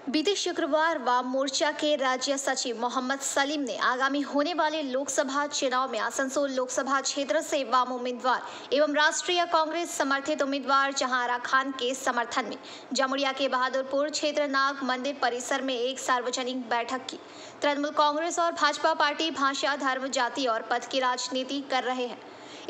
बीते शुक्रवार वाम मोर्चा के राज्य सचिव मोहम्मद सलीम ने आगामी होने वाले लोकसभा चुनाव में आसनसोल लोकसभा क्षेत्र से वाम उम्मीदवार एवं राष्ट्रीय कांग्रेस समर्थित उम्मीदवार जहांआरा खान के समर्थन में जमुड़िया के बहादुरपुर क्षेत्र नाग मंदिर परिसर में एक सार्वजनिक बैठक की। तृणमूल कांग्रेस और भाजपा पार्टी भाषा, धर्म, जाति और पद की राजनीति कर रहे हैं।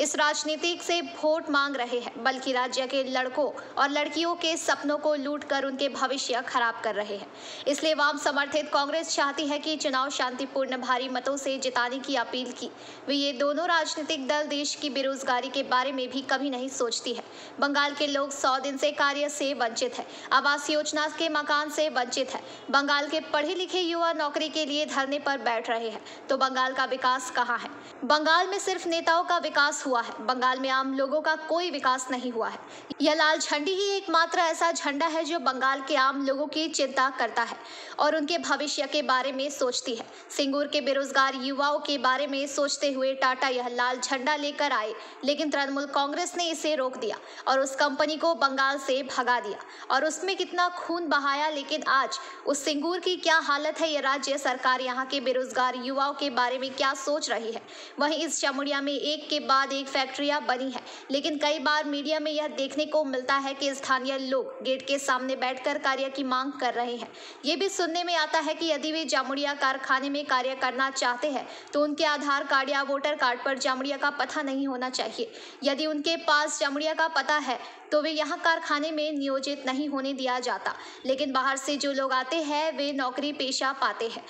इस राजनीति से वोट मांग रहे हैं, बल्कि राज्य के लड़कों और लड़कियों के सपनों को लूट कर उनके भविष्य खराब कर रहे हैं। इसलिए वाम समर्थित कांग्रेस चाहती है कि चुनाव शांतिपूर्ण भारी मतों से जिताने की अपील की। वे ये दोनों राजनीतिक दल देश की बेरोजगारी के बारे में भी कभी नहीं सोचती है। बंगाल के लोग 100 दिन से कार्य से वंचित है, आवास योजना के मकान से वंचित है। बंगाल के पढ़े लिखे युवा नौकरी के लिए धरने पर बैठ रहे हैं, तो बंगाल का विकास कहाँ है? बंगाल में सिर्फ नेताओं का विकास हुआ है, बंगाल में आम लोगों का कोई विकास नहीं हुआ है। यह लाल झंडी ही एकमात्र ऐसा झंडा है जो बंगाल के आम लोगों की चिंता करता है और उनके भविष्य के बारे में सोचती है। सिंगूर के बेरोजगार युवाओं के बारे में सोचते हुए टाटा यह लाल झंडा लेकर आए, लेकिन तृणमूल कांग्रेस ने इसे रोक दिया और उस कंपनी को बंगाल से भगा दिया और उसमें कितना खून बहाया। लेकिन आज उस सिंगूर की क्या हालत है? यह राज्य सरकार यहाँ के बेरोजगार युवाओं के बारे में क्या सोच रही है? वहीं इस जमुड़िया में एक के बाद एक फैक्ट्रियां बनी है, लेकिन कई बार मीडिया में यह देखने को मिलता है कि स्थानीय लोग गेट के सामने बैठकर कार्य की मांग कर रहे हैं। ये भी सुनने में आता है कि यदि वे जमुड़िया कारखाने में कार्य करना चाहते हैं तो उनके आधार कार्ड या वोटर कार्ड पर जमुड़िया का पता नहीं होना चाहिए। यदि उनके पास जमुड़िया का पता है तो वे यहाँ कारखाने में नियोजित नहीं होने दिया जाता, लेकिन बाहर से जो लोग आते हैं वे नौकरी पेशा पाते हैं।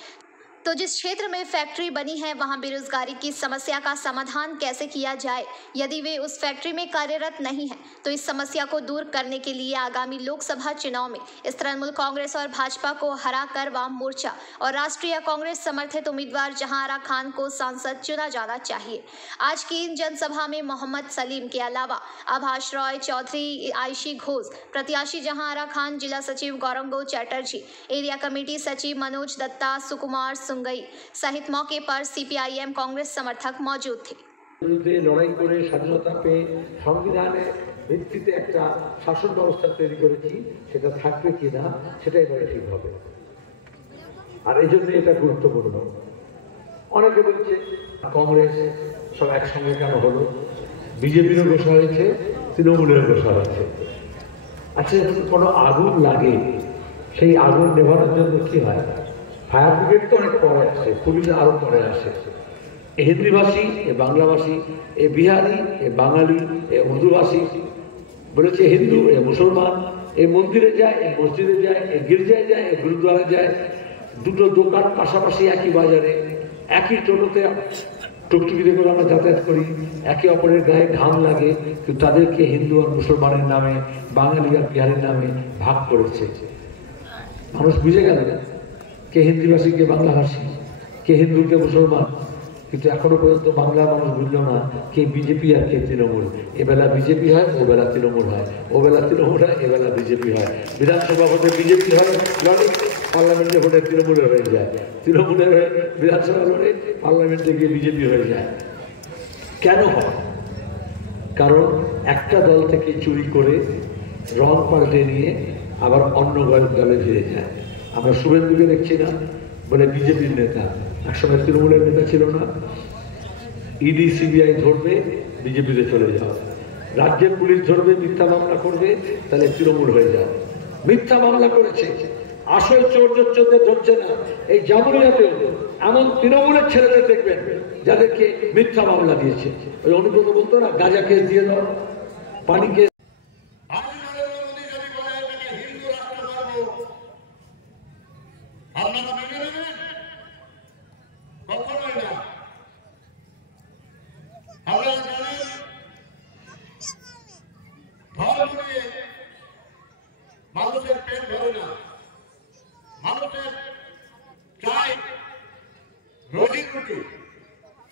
तो जिस क्षेत्र में फैक्ट्री बनी है वहां बेरोजगारी की समस्या का समाधान कैसे किया जाए? यदि वे उस फैक्ट्री में कार्यरत नहीं है तो इस समस्या को दूर करने के लिए आगामी लोकसभा चुनाव में इस तृणमूल कांग्रेस और भाजपा को हराकर वाम मोर्चा और राष्ट्रीय कांग्रेस समर्थित उम्मीदवार जहांआरा खान को सांसद चुना जाना चाहिए। आज की इन जनसभा में मोहम्मद सलीम के अलावा आभास रॉय चौधरी, आयशी घोष प्रत्याशी जहांआरा खान, जिला सचिव गौरंगो चैटर्जी, एरिया कमेटी सचिव मनोज दत्ता, सुकुमार सुंगई सहित मौके पर सीपीआईएम कांग्रेस समर्थक मौजूद थे। বিরুদ্ধে লড়াই করে স্বাধীনতা পেয়ে সংবিধানের ভিত্তিতে একটা শাসন ব্যবস্থা তৈরি করেছি, সেটা থাকবে কিনা সেটাই বড় ঠিক হবে। আর এই জন্য এটা গুরুত্বপূর্ণ। অনেকে বলছে কংগ্রেস সব একসঙ্গে কেন হলো, বিজেপিরও বসা হয়েছে, তৃণমূলের বসা হয়েছে। আচ্ছা, যদি কোনো আগুন লাগে সেই আগুন নেভানোর জন্য কি হয়? ফায়ার ব্রিগেড তো অনেক পরে আসে, পুলিশ আরও পরে আসে। এ হিন্দিভাষী, এ বাংলাভাষী, এ বিহারি, এ বাঙালি, এ উর্দুভাষী, বলেছে হিন্দু, এ মুসলমান, এ মন্দিরে যায়, এ মসজিদে যায়, এ গির্জায় যায়, এ গুরুদ্বারে যায়। দুটো দোকান পাশাপাশি একই বাজারে, একই টোটোতে টুকটুকিতে করে আমরা যাতায়াত করি, একে অপরের গায়ে ঘাম লাগে, কিন্তু তাদেরকে হিন্দু আর মুসলমানের নামে, বাঙালি আর বিহারের নামে ভাগ করেছে। মানুষ বুঝে গেল না কে হিন্দিভাষী, কে বাংলাভাষী, কে হিন্দু, কে মুসলমান, কিন্তু এখনো পর্যন্ত বাংলা মানুষ বুঝল না কে বিজেপি আর কে তৃণমূল। এবেলা বিজেপি হয়, ওবেলা তৃণমূল হয়, ওবেলা তৃণমূল হয়, এবেলা বিজেপি হয়। বিধানসভা ভোটে বিজেপি হয় লড়ে, পার্লামেন্টে ভোটে তৃণমূলের হয়ে যায়, তৃণমূলের হয়ে বিধানসভা লড়ে, পার্লামেন্টে গিয়ে বিজেপি হয়ে যায়। কেন হয়? কারণ একটা দল থেকে চুরি করে রং পাল্টে নিয়ে আবার অন্য দলে ফিরে যায়। আমরা শুভেন্দুকে দেখছি না, বলে বিজেপির নেতা, একসময় তৃণমূলের নেতা ছিল না। ইডি সিবিআই ধরবে, বিজেপিতে চলে যাও। রাজ্যের পুলিশ ধরবে, মিথ্যা মামলা করবে, তাহলে তৃণমূল হয়ে যাও। মিথ্যা মামলা করেছে, আসল চোরদের ধরছে না। এই জামুরিয়াতেও এমন তৃণমূলের ছেলেদের দেখবেন যাদেরকে মিথ্যা মামলা দিয়েছে। ওই অনুব্রত বলতো না, গাঁজা কেস দিয়ে দাও, পানি কেস। আপনারা মেনে নেবেন? কখনোই না। আপনারা জানেন ধর্ম নিয়ে মানুষের পেট ভরে না, মানুষের চাই রোজি রুটি।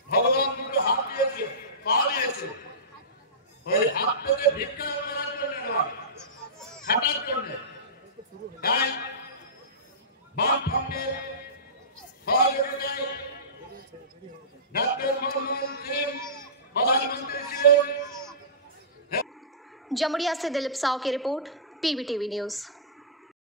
ভগবান দুটো হাত দিয়েছে, পা দিয়েছে, ওই হাত থেকে ভিক্ষা করার জন্য নয়, খাটার জন্য। তাই বামফ্রন্টের সহযোগিতায় ডক্টর মনমোহন সিং প্রধানমন্ত্রী ছিলেন। जमुड़िया से दिलीप साव की रिपोर्ट, पीबीटीवी न्यूज।